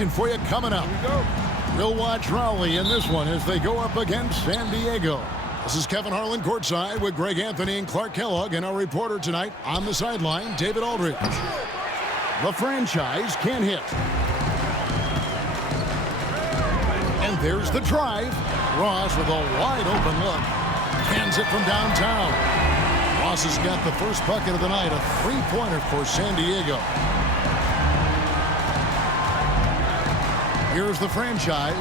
action for you coming up. Here we go. We'll watch Raleigh in this one as they go up against San Diego. This is Kevin Harlan courtside with Greg Anthony and Clark Kellogg, and our reporter tonight on the sideline, David Aldridge. The franchise can hit. And there's the drive. Ross with a wide open look. Hands it from downtown. Ross has got the first bucket of the night, a three-pointer for San Diego. Here's the franchise.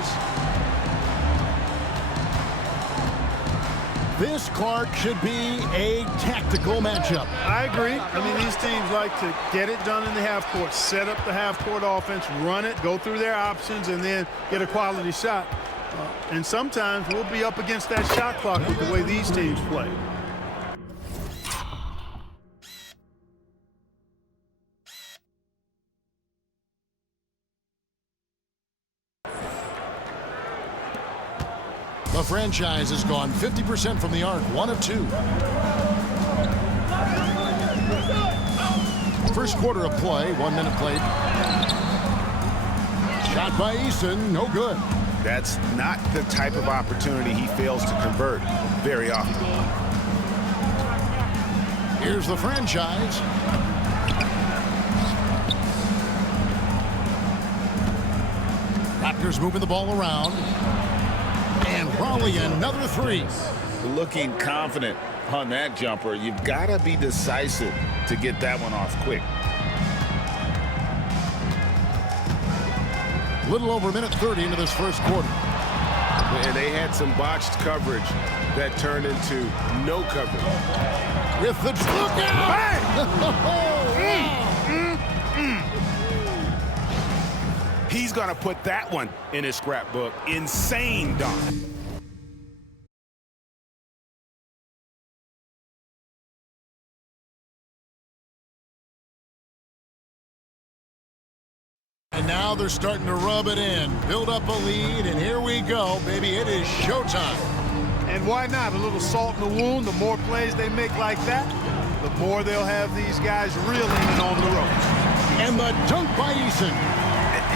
This, Clark, should be a tactical matchup. I agree. I mean, these teams like to get it done in the half court, set up the half court offense, run it, go through their options, and then get a quality shot. And sometimes we'll be up against that shot clock with the way these teams play. The franchise has gone 50% from the arc, 1 of 2. First quarter of play, 1 minute played. Shot by Eason, no good. That's not the type of opportunity he fails to convert very often. Here's the franchise. Raptors moving the ball around. And Raleigh another three. Looking confident on that jumper. You've got to be decisive to get that one off quick. Little over a minute 30 into this first quarter. And they had some botched coverage that turned into no coverage. With the look out! He's going to put that one in his scrapbook. Insane dunk. And now they're starting to rub it in, build up a lead, and here we go, baby. It is showtime. And why not? A little salt in the wound. The more plays they make like that, the more they'll have these guys reeling and on the ropes. And the dunk by Eason.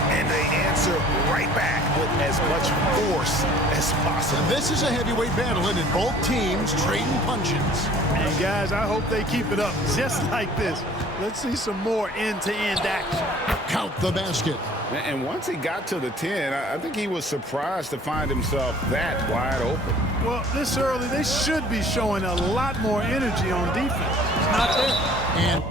And they answer right back with as much force as possible. This is a heavyweight battle, and both teams trading punches. And guys, I hope they keep it up just like this. Let's see some more end-to-end action. Count the basket. And once he got to the 10, I think he was surprised to find himself that wide open. Well, this early, they should be showing a lot more energy on defense. It's not there. And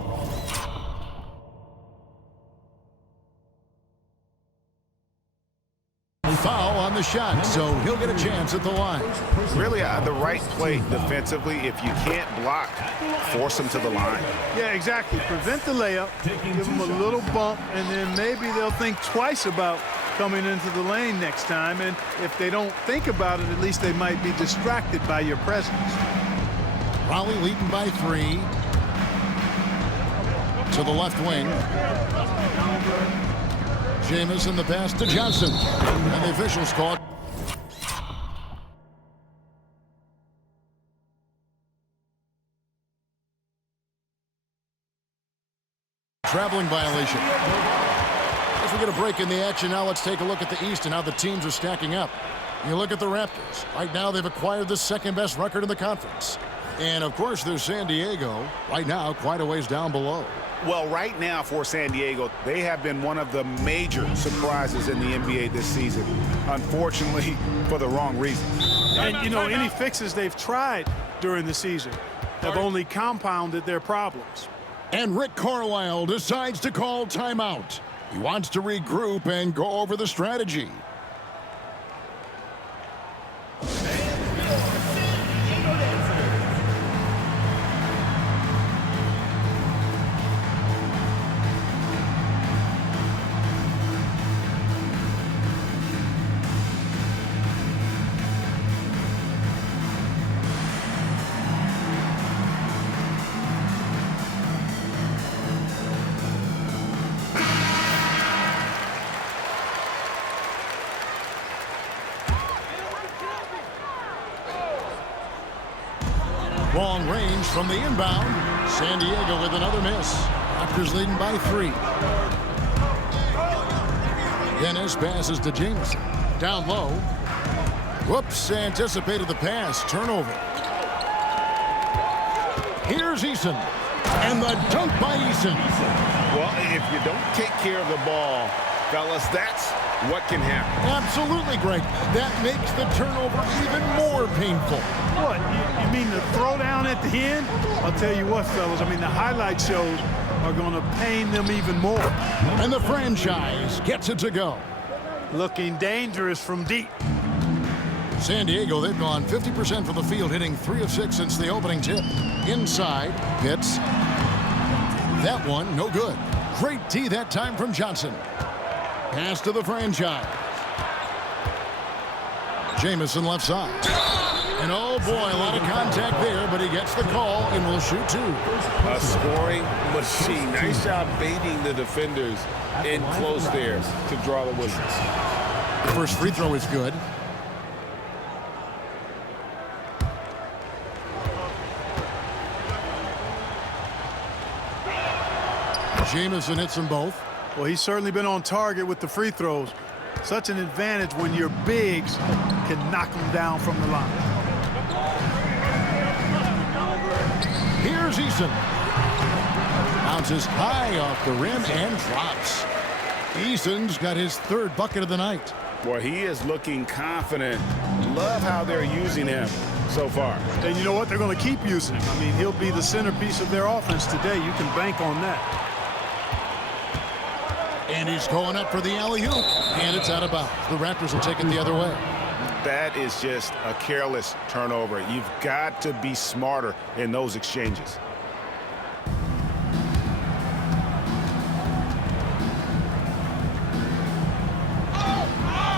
foul on the shot, so he'll get a chance at the line. Really, the right play defensively. If you can't block, force him to the line. Yeah, exactly. Prevent the layup, give them a little bump, and then maybe they'll think twice about coming into the lane next time. And if they don't think about it, at least they might be distracted by your presence. Raleigh leading by 3. To the left wing. Jamison the pass to Johnson. And the officials call it. Traveling violation. As we get a break in the action, now let's take a look at the East and how the teams are stacking up. You look at the Raptors. Right now, they've acquired the second-best record in the conference. And, of course, there's San Diego. Right now, quite a ways down below. Well, right now for San Diego, they have been one of the major surprises in the NBA this season. Unfortunately, for the wrong reason. And, you know, any fixes they've tried during the season have only compounded their problems. And Rick Carlisle decides to call timeout. He wants to regroup and go over the strategy. Long range from the inbound. San Diego with another miss. Raptors leading by 3. Dennis passes to Jamison. Down low. Whoops, anticipated the pass. Turnover. Here's Eason. And the dunk by Eason. Well, if you don't take care of the ball, fellas, that's what can happen. Absolutely, Greg. That makes the turnover even more painful. What? You mean the throwdown at the end? I'll tell you what, fellas. I mean, the highlight shows are going to pain them even more. And the franchise gets it to go. Looking dangerous from deep. San Diego, they've gone 50% from the field, hitting 3 of 6 since the opening tip. Inside, hits. That one, no good. Great D that time from Johnson. Pass to the franchise. Jamison left side. And oh boy, a lot of contact there, but he gets the call and will shoot 2. A scoring machine. Nice job baiting the defenders in close there to draw the whistles. The first free throw is good. Jamison hits them both. Well, he's certainly been on target with the free throws. Such an advantage when your bigs can knock them down from the line. Here's Eason. Bounces high off the rim and drops. Eason's got his 3rd bucket of the night. Boy, he is looking confident. Love how they're using him so far. And you know what? They're going to keep using him. I mean, he'll be the centerpiece of their offense today. You can bank on that. And he's going up for the alley-oop. And it's out of bounds. The Raptors will take it the other way. That is just a careless turnover. You've got to be smarter in those exchanges.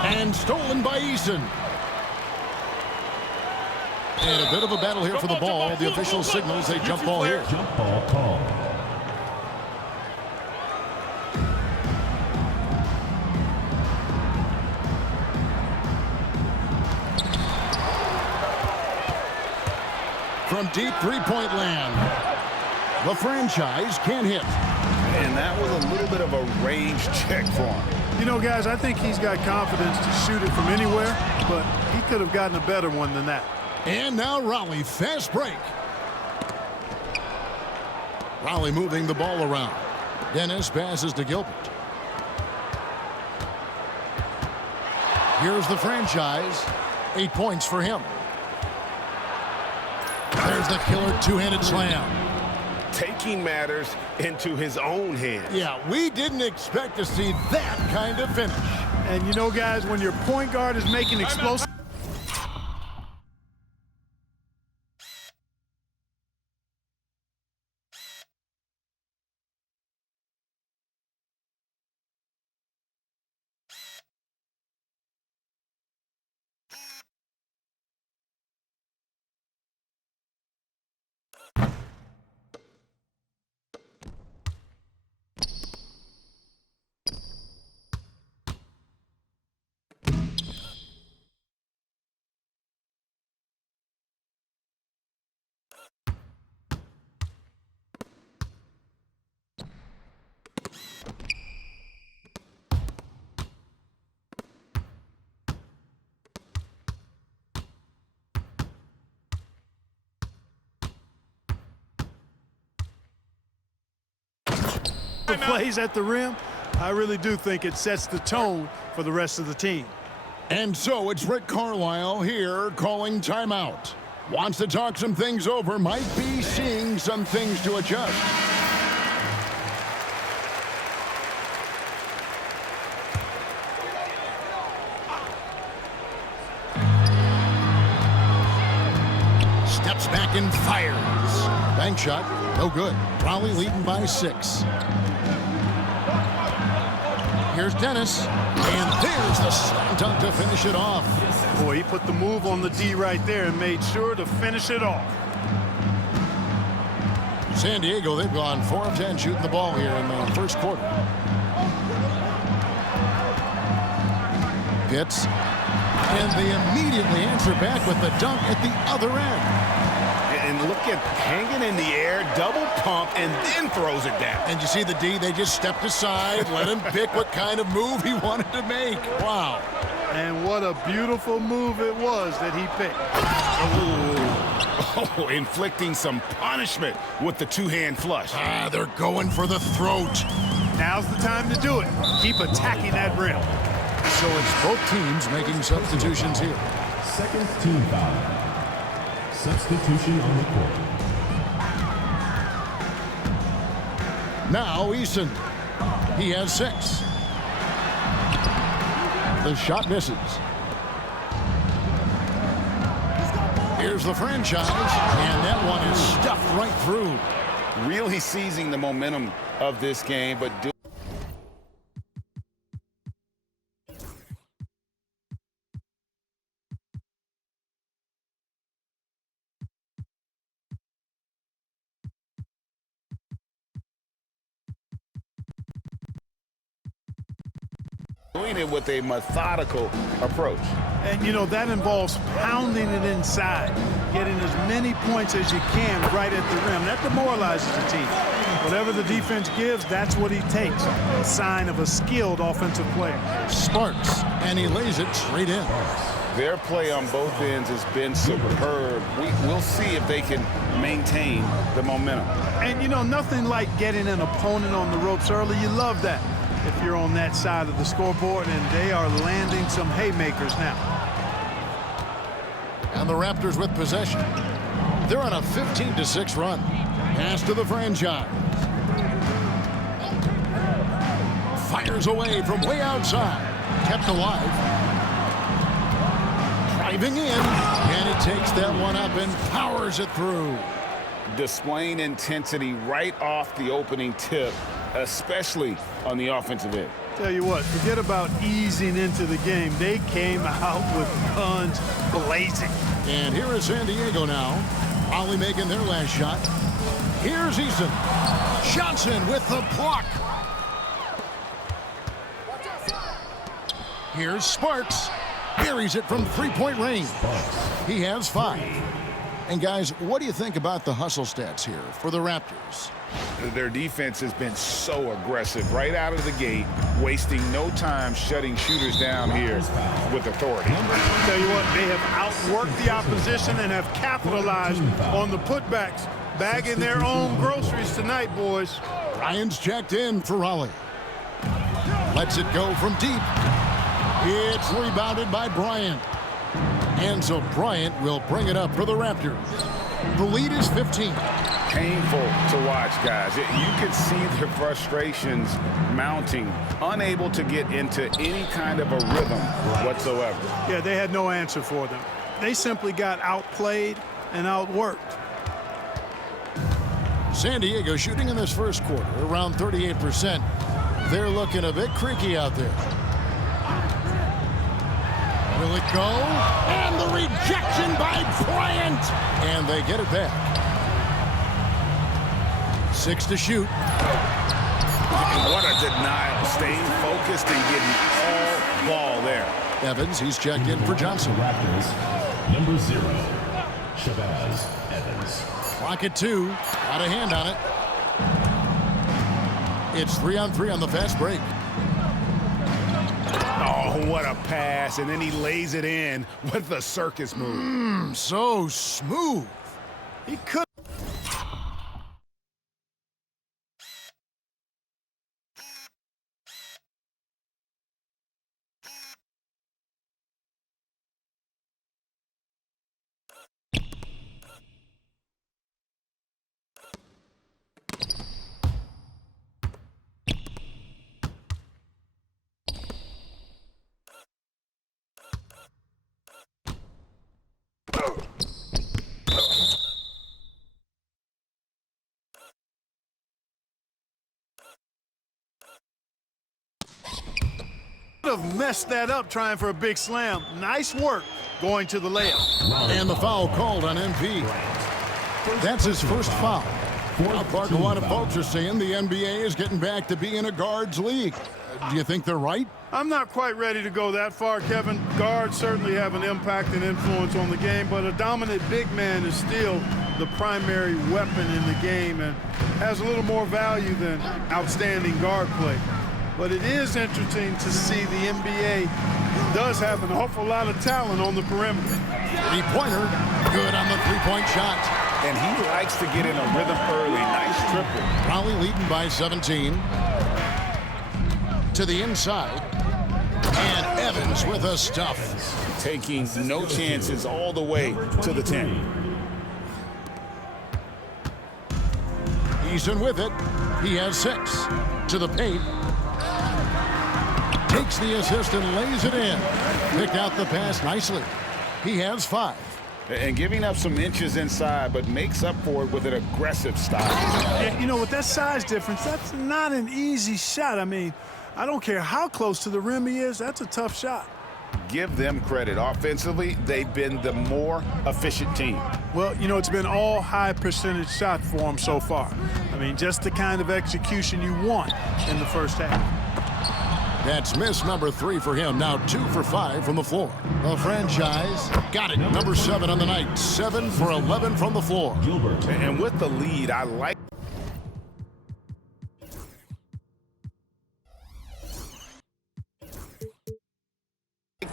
And stolen by Eason. And a bit of a battle here for the ball. The official signals a jump ball here. Jump ball call. From deep three-point land. The franchise can hit. And that was a little bit of a range check for him. You know, guys, I think he's got confidence to shoot it from anywhere, but he could have gotten a better one than that. And now Raleigh, fast break. Raleigh moving the ball around. Dennis passes to Gilbert. Here's the franchise. 8 points for him. There's the killer two-handed slam. Taking matters into his own hands. Yeah, we didn't expect to see that kind of finish. And you know, guys, when your point guard is making explosive... the plays at the rim, I really do think it sets the tone for the rest of the team. And so it's Rick Carlisle here calling timeout. Wants to talk some things over, might be seeing some things to adjust. Steps back and fires. Bank shot, no good. Raleigh leading by 6. Here's Dennis, and there's the slam dunk to finish it off. Boy, he put the move on the D right there and made sure to finish it off. San Diego, they've gone 4 of 10 shooting the ball here in the first quarter. Pitts, and they immediately answer back with the dunk at the other end. And look at hanging in the air, double pump, and then throws it down. And you see the D, they just stepped aside, let him pick what kind of move he wanted to make. Wow. And what a beautiful move it was that he picked. Oh, inflicting some punishment with the two-hand flush. They're going for the throat. Now's the time to do it. Keep attacking that rim. So it's both teams making substitutions here. Second team foul. Substitution on the court. Now Eason. He has 6. The shot misses. Here's the franchise, and that one is stuffed right through. Really seizing the momentum of this game, but doing it with a methodical approach. And, you know, that involves pounding it inside, getting as many points as you can right at the rim. That demoralizes the team. Whatever the defense gives, that's what he takes. A sign of a skilled offensive player. Sparks, and he lays it straight in. Their play on both ends has been superb. We'll see if they can maintain the momentum. And, you know, nothing like getting an opponent on the ropes early. You love that if you're on that side of the scoreboard, and they are landing some haymakers now. And the Raptors with possession. They're on a 15-6 run. Pass to the franchise. Fires away from way outside. Kept alive. Driving in. And he takes that one up and powers it through. Displaying intensity right off the opening tip, especially on the offensive end. Tell you what, forget about easing into the game. They came out with guns blazing. And here is San Diego now. Ollie making their last shot. Here's Eason. Johnson with the block. Here's Sparks. Buries it from three-point range. He has 5. And guys, what do you think about the hustle stats here for the Raptors? Their defense has been so aggressive right out of the gate, wasting no time shutting shooters down here with authority. Tell you what, they have outworked the opposition and have capitalized on the putbacks, bagging their own groceries tonight, boys. Ryan's checked in for Raleigh. Lets it go from deep. It's rebounded by Bryant. And so Bryant will bring it up for the Raptors. The lead is 15. Painful to watch, guys. You could see their frustrations mounting, unable to get into any kind of a rhythm whatsoever. Yeah, they had no answer for them. They simply got outplayed and outworked. San Diego shooting in this first quarter around 38%. They're looking a bit creaky out there. Will it go? And the rejection by Bryant. And they get it back. 6 to shoot. What a denial. Staying focused and getting all ball there. Evans, he's checked in for Johnson. Raptors, number 0, Shabazz Evans. Clock at 2. Got a hand on it. It's 3-on-3 on the fast break. Oh, what a pass. And then he lays it in with the circus move. So smooth. He could. Have messed that up trying for a big slam. Nice work going to the layup. And the foul called on MP. That's his first foul. Now, Parker, a lot of folks are saying the NBA is getting back to being a guards league. Do you think they're right? I'm not quite ready to go that far, Kevin. Guards certainly have an impact and influence on the game, but a dominant big man is still the primary weapon in the game and has a little more value than outstanding guard play. But it is interesting to see the NBA does have an awful lot of talent on the perimeter. Three-pointer, good on the three-point shot. And he likes to get in a rhythm early. Nice triple. Raleigh leading by 17. To the inside. And Evans with a stuff. Taking no chances all the way to the 10. Eason with it. He has 6. To the paint. Takes the assist and lays it in. Picked out the pass nicely. He has 5. And giving up some inches inside, but makes up for it with an aggressive style. Yeah, you know, with that size difference, that's not an easy shot. I mean, I don't care how close to the rim he is, that's a tough shot. Give them credit. Offensively, they've been the more efficient team. Well, you know, it's been all high percentage shots for them so far. I mean, just the kind of execution you want in the first half. That's miss number 3 for him. Now 2 for 5 from the floor. The franchise got it. Number 7 on the night. 7 for 11 from the floor. Gilbert. And with the lead, I like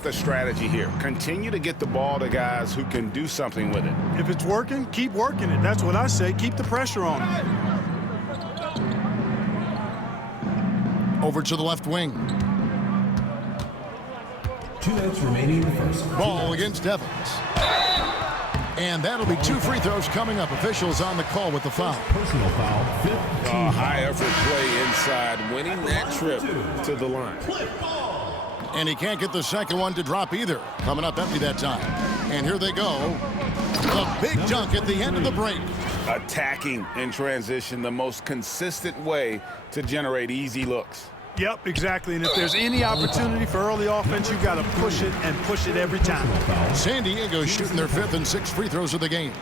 the strategy here. Continue to get the ball to guys who can do something with it. If it's working, keep working it. That's what I say. Keep the pressure on it. Over to the left wing. 2 minutes remaining in the first. Ball against Evans. And that'll be 2 free throws coming up. Officials on the call with the foul. Personal foul. 15. High effort play inside, winning that trip to the line. And he can't get the second one to drop either. Coming up empty that time. And here they go. The big dunk at the end of the break. Attacking in transition, the most consistent way to generate easy looks. Yep, exactly. And if there's any opportunity for early offense, you've got to push it and push it every time. San Diego shooting their 5th and 6th free throws of the game.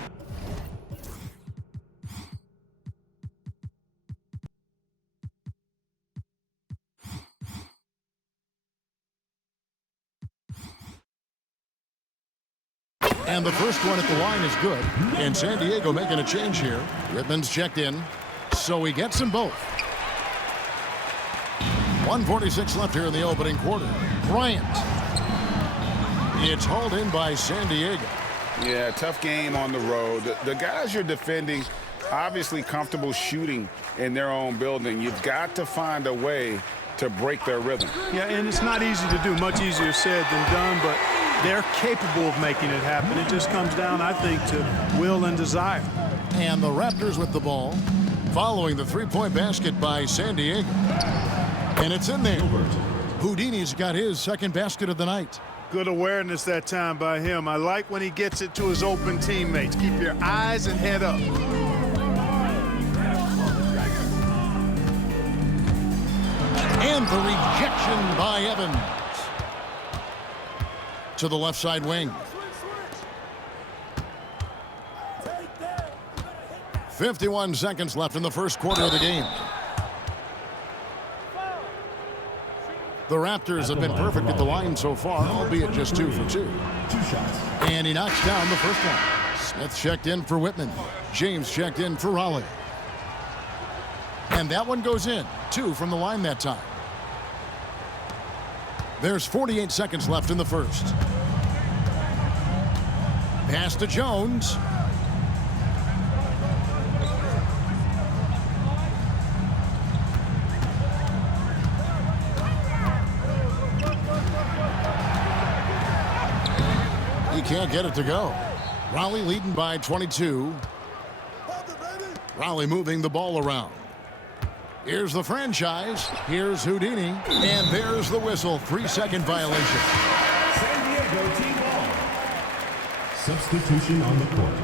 And the first one at the line is good. And San Diego making a change here. Whitman's checked in, so he gets them both. 1:46 left here in the opening quarter. Bryant. It's hauled in by San Diego. Yeah, tough game on the road. The guys you're defending, obviously comfortable shooting in their own building. You've got to find a way to break their rhythm. Yeah, and it's not easy to do. Much easier said than done, but they're capable of making it happen. It just comes down, I think, to will and desire. And the Raptors with the ball, following the three-point basket by San Diego. And it's in there. Houdini's got his second basket of the night. Good awareness that time by him. I like when he gets it to his open teammates. Keep your eyes and head up. And the rejection by Evans. To the left side wing. 51 seconds left in the first quarter of the game. The Raptors have been perfect at the line so far, albeit just 2 for 2. 2 shots. And he knocks down the first one. Smith checked in for Whitman. James checked in for Raleigh. And that one goes in. 2 from the line that time. There's 48 seconds left in the first. Pass to Jones. He can't get it to go. Raleigh leading by 22. Raleigh moving the ball around. Here's the franchise. Here's Houdini. And there's the whistle. 3-second violation. San Diego team ball. Substitution on the court.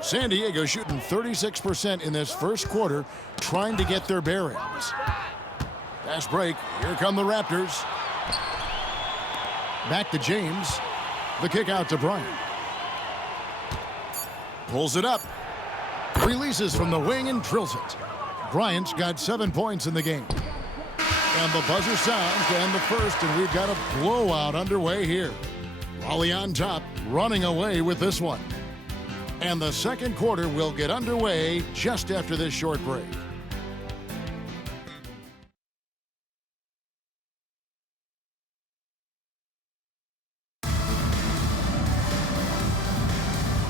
San Diego shooting 36% in this first quarter, trying to get their bearings. Fast break. Here come the Raptors. Back to James. The kick out to Bryant. Pulls it up. Releases from the wing and drills it. Bryant's got 7 points in the game. And the buzzer sounds to end the first, and we've got a blowout underway here. Raleigh on top, running away with this one. And the second quarter will get underway just after this short break.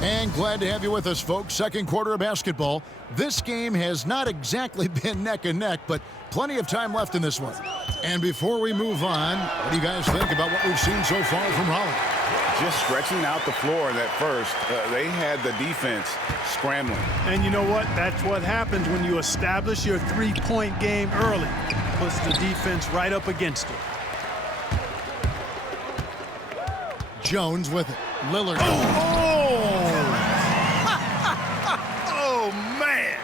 And glad to have you with us, folks. Second quarter of basketball. This game has not exactly been neck and neck, but plenty of time left in this one. And before we move on, what do you guys think about what we've seen so far from Raleigh? Just stretching out the floor at first. They had the defense scrambling. And you know what? That's what happens when you establish your three-point game early. Puts the defense right up against it. Jones with it. Lillard. Oh, man.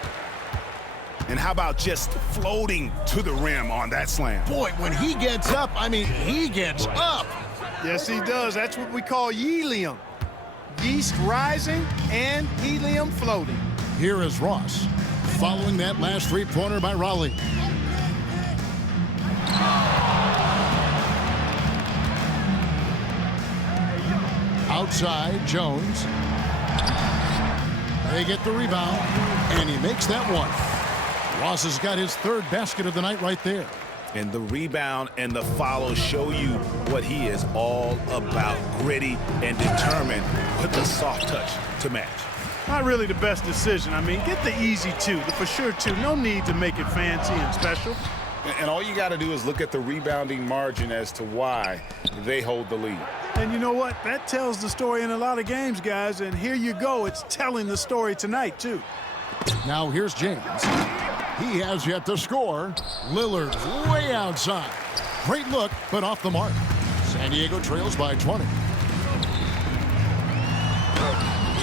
And how about just floating to the rim on that slam? Boy, when he gets up, I mean, he gets up. Yes, he does. That's what we call helium. Yeast rising and helium floating. Here is Ross, following that last three-pointer by Raleigh. Outside, Jones. They get the rebound, and he makes that one. Ross has got his third basket of the night right there. And the rebound and the follow show you what he is all about. Gritty and determined with the soft touch to match. Not really the best decision. I mean, get the easy two, the for sure two. No need to make it fancy and special. And all you got to do is look at the rebounding margin as to why they hold the lead. And you know what? That tells the story in a lot of games, guys. And here you go. It's telling the story tonight, too. Now here's James. He has yet to score. Lillard way outside. Great look, but off the mark. San Diego trails by 20.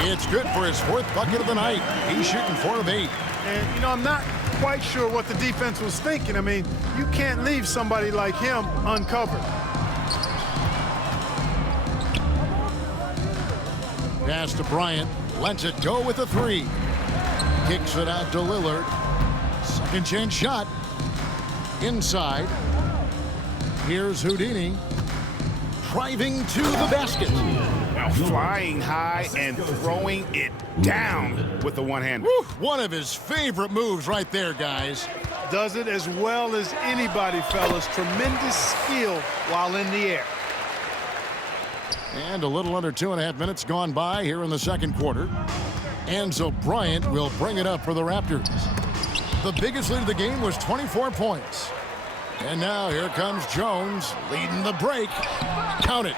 It's good for his fourth bucket of the night. He's shooting 4 of 8. And, you know, I'm not quite sure what the defense was thinking. I mean, you can't leave somebody like him uncovered. Pass to Bryant. Lets it go with a 3. Kicks it out to Lillard. Second chance shot. Inside. Here's Houdini. Driving to the basket. Now flying high and throwing it down with the one hand. One of his favorite moves right there, guys. Does it as well as anybody, fellas. Tremendous skill while in the air. And a little under 2.5 minutes gone by here in the second quarter. Enzo Bryant will bring it up for the Raptors. The biggest lead of the game was 24 points. And now here comes Jones leading the break. Count it.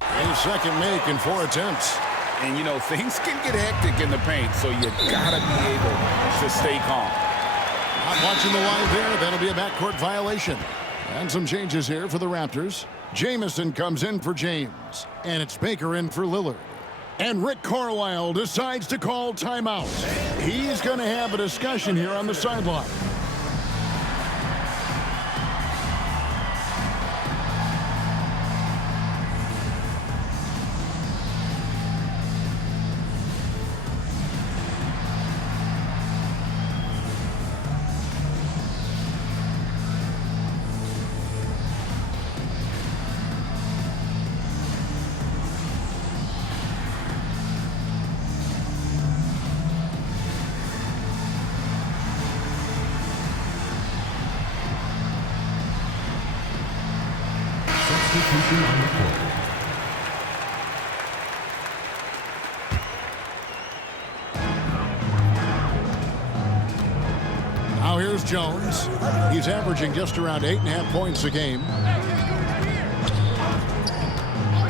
A second make in 4 attempts. And, you know, things can get hectic in the paint, so you got to be able to stay calm. Not watching the line there. That'll be a backcourt violation. And some changes here for the Raptors. Jamison comes in for James. And it's Baker in for Lillard. And Rick Carlisle decides to call timeout. He's going to have a discussion here on the sideline. Substitution on the court. Now here's Jones. He's averaging just around 8.5 points a game.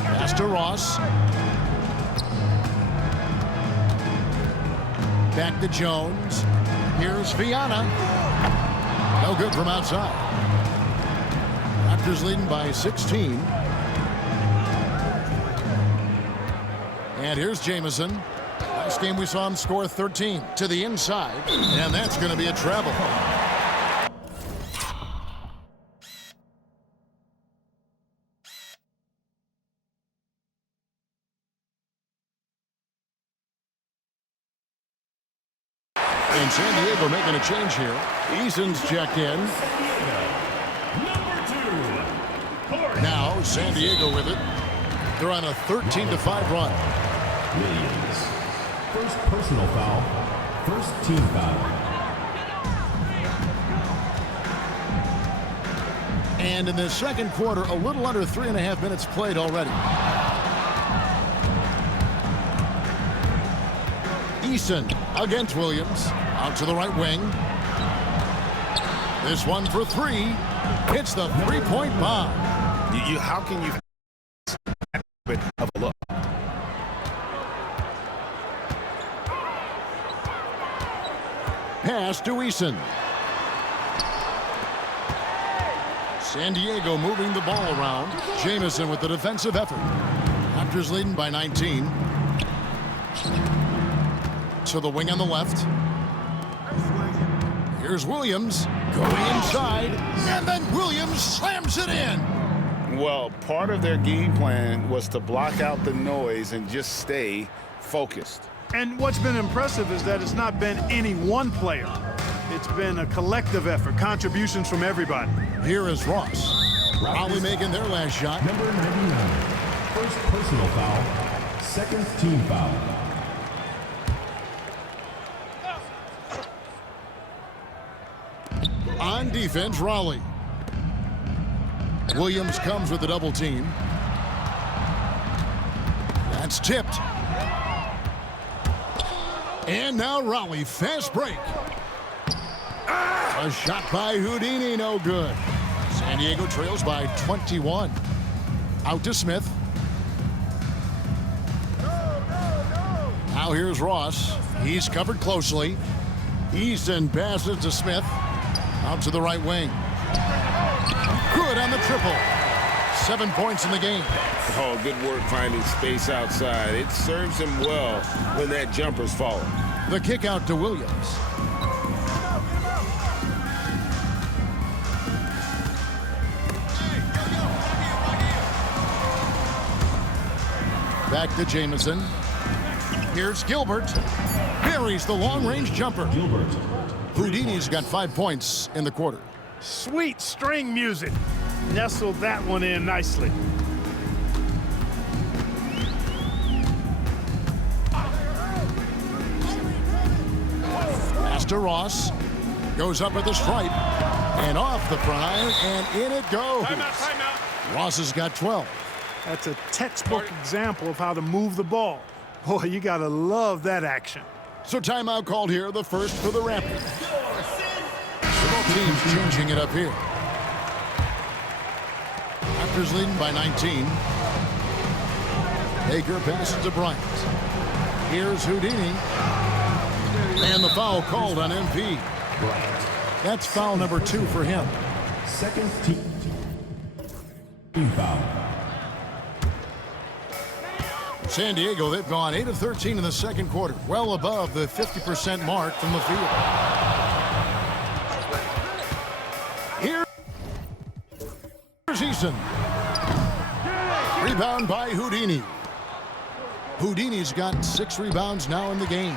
Pass to Ross. Back to Jones. Here's Viana. No good from outside. Raptors leading by 16. And here's Jamison. Last game we saw him score 13 to the inside. And that's going to be a travel. And San Diego making a change here. Eason's checked in. Now San Diego with it. They're on a 13-5 run. Williams. First personal foul. First team foul. And in the second quarter, a little under 3.5 minutes played already. Eason against Williams. Out to the right wing. This one for three. Hits the three-point bomb. How can you bit of a look? Pass to Eason. San Diego moving the ball around. Jamison with the defensive effort. Raptors leading by 19. To the wing on the left. Here's Williams going inside, and then Williams slams it in. Well, part of their game plan was to block out the noise and just stay focused. And what's been impressive is that it's not been any one player. It's been a collective effort, contributions from everybody. Here is Ross. Probably making their last shot. Number 99. First personal foul. Second team foul. On defense, Raleigh. Williams comes with a double team. That's tipped. And now Raleigh, fast break. A shot by Houdini, no good. San Diego trails by 21. Out to Smith. Now here's Ross. He's covered closely. Eason passes to Smith. Out to the right wing. Good on the triple. 7 points in the game. Oh, good work finding space outside. It serves him well when that jumper's falling. The kick out to Williams. Back to Jamison. Here's Gilbert. Buries the long-range jumper. Gilbert. Houdini's got 5 points in the quarter. Sweet string music. Nestled that one in nicely. Pass to Ross. Goes up at the stripe. And off the front iron, and in it goes. Timeout. Ross has got 12. That's a textbook example of how to move the ball. Boy, you got to love that action. So timeout called here, the first for the Raptors. So both teams changing it up here. Raptors leading by 19. Baker passes to Bryant. Here's Houdini. And the foul called on MP. Bryant. That's foul number 2 for him. Second team foul. San Diego, they've gone 8 of 13 in the second quarter, well above the 50% mark from the field. Here's Eason. Rebound by Houdini. Houdini's got 6 rebounds now in the game.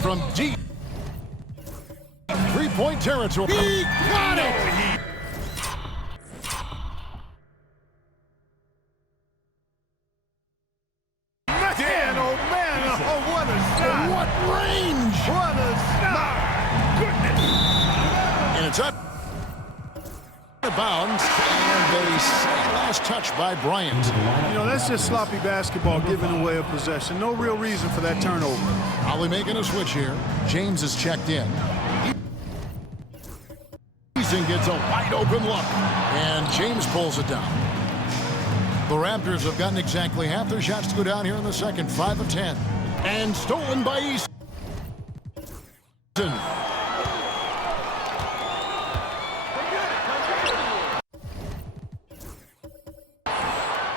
From deep. 3-point territory. He got it! Man, oh man, oh what a shot. What range! What a shot. Goodness. And it's up. Out of bounds. And they say last touch by Bryant. You know, that's just sloppy basketball giving away a possession. No real reason for that turnover. Holly making a switch here. James is checked in. Eason gets a wide open look. And James pulls it down. The Raptors have gotten exactly half their shots to go down here in the second. 5 of 10. And stolen by Eason.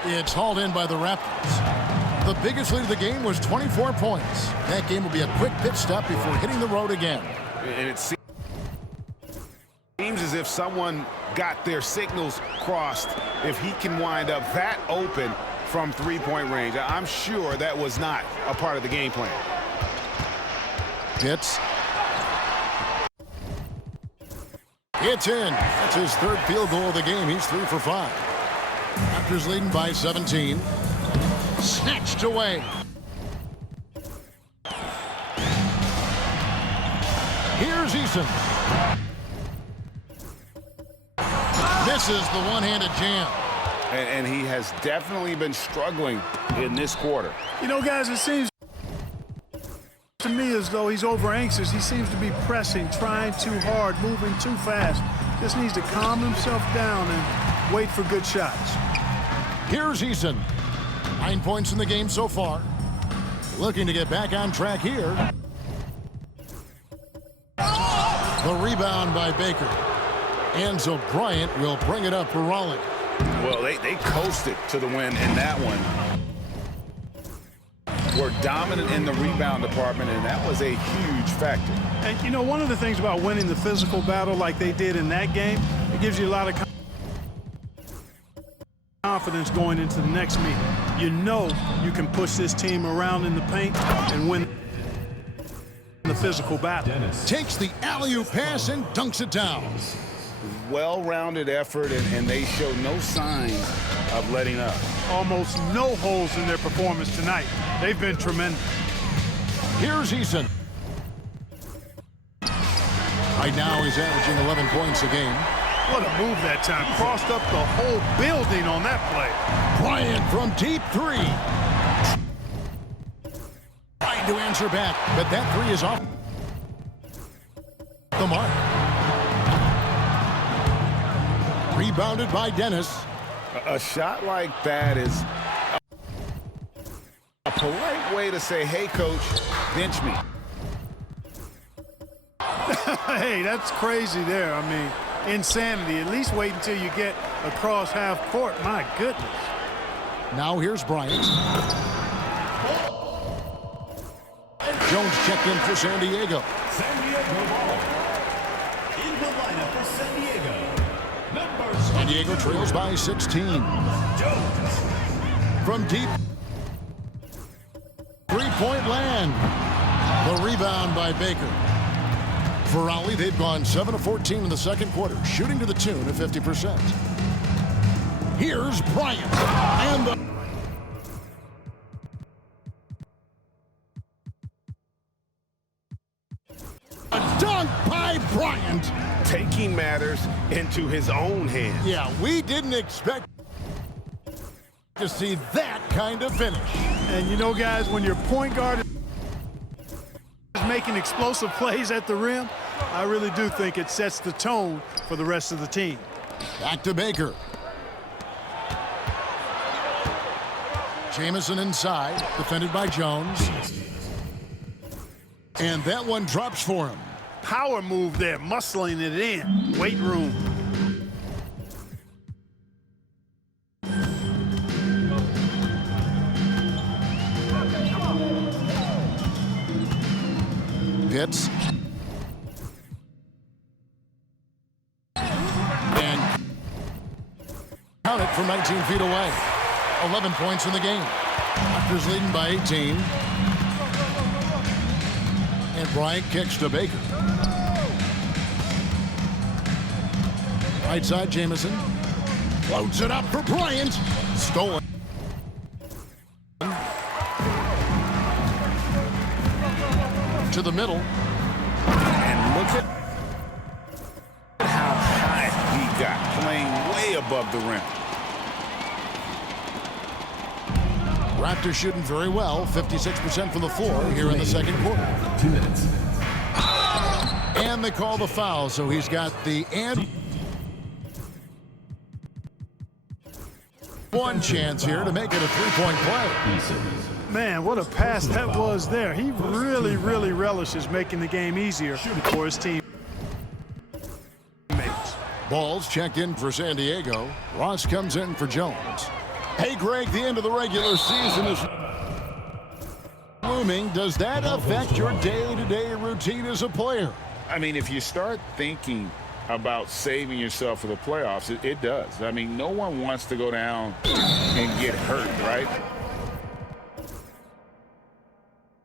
It's hauled in by the Raptors. The biggest lead of the game was 24 points. That game will be a quick pit stop before hitting the road again. And it seems as if someone got their signals crossed. If he can wind up that open from three-point range. I'm sure that was not a part of the game plan. Hits. It's in. That's his third field goal of the game. He's 3 for 5. Raptors leading by 17. Snatched away. Here's Eason. Misses the one-handed jam. And he has definitely been struggling in this quarter. You know, guys, it seems to me as though he's over anxious. He seems to be pressing, trying too hard, moving too fast. Just needs to calm himself down and wait for good shots. Here's Eason. 9 points in the game so far. Looking to get back on track here. The rebound by Baker. Enzo Bryant will bring it up for Raleigh. Well, they coasted to the win in that one. Were dominant in the rebound department, and that was a huge factor. And, you know, one of the things about winning the physical battle like they did in that game, it gives you a lot of confidence going into the next meeting. You know you can push this team around in the paint and win the physical battle. Takes the alley-oop pass and dunks it down. Well-rounded effort, and they show no signs of letting up. Almost no holes in their performance tonight. They've been tremendous. Here's Eason. Right now he's averaging 11 points a game. What a move that time. Crossed up the whole building on that play. Bryant from deep 3. Trying to answer back, but that 3 is off the mark. Rebounded by Dennis. A shot like that is a polite way to say, hey, coach, bench me. Hey, that's crazy there. I mean, insanity. At least wait until you get across half court. My goodness. Now here's Bryant. Jones checked in for San Diego. San Diego ball. In the lineup for San Diego. San Diego trails by 16. From deep. 3-point land. The rebound by Baker. For Raleigh, they've gone 7 of 14 in the second quarter, shooting to the tune of 50%. Here's Bryant. And the a dunk by Bryant. Taking matters into his own hands. Yeah, we didn't expect to see that kind of finish. And you know, guys, when your point guard is making explosive plays at the rim, I really do think it sets the tone for the rest of the team. Back to Baker. Jamison inside, defended by Jones. And that one drops for him. Power move there, muscling it in. Weight room. Pitts. And count it from 19 feet away. 11 points in the game. Raptors leading by 18. And Bryant kicks to Baker. Right side, Jamison. Floats it up for Bryant. Stolen. To the middle. And look at how high he got, playing way above the rim. Raptors shooting very well, 56% from the floor here in the second quarter. 2 minutes. And they call the foul, so he's got the and one chance here to make it a three-point play. Man, what a pass that was there. He really, really relishes making the game easier for his teammates. Balls checked in for San Diego. Ross comes in for Jones. Hey, Greg, the end of the regular season is looming. Does that affect your day-to-day routine as a player? I mean, if you start thinking about saving yourself for the playoffs. It does. I mean, no one wants to go down and get hurt, right?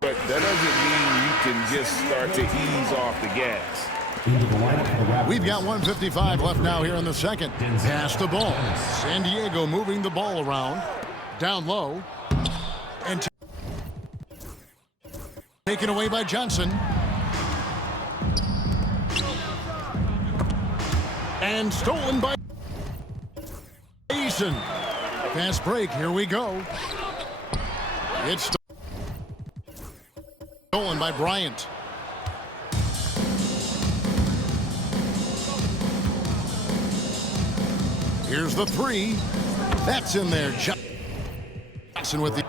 But that doesn't mean you can just start to ease off the gas. Into the lineup for the Raptors. We've got 1:55 left now here in the second. Pass the ball. San Diego moving the ball around. Down low. And taken away by Johnson. And stolen by Eason. Fast break. Here we go. It's stolen by Bryant. Here's the three. That's in there. Johnson with the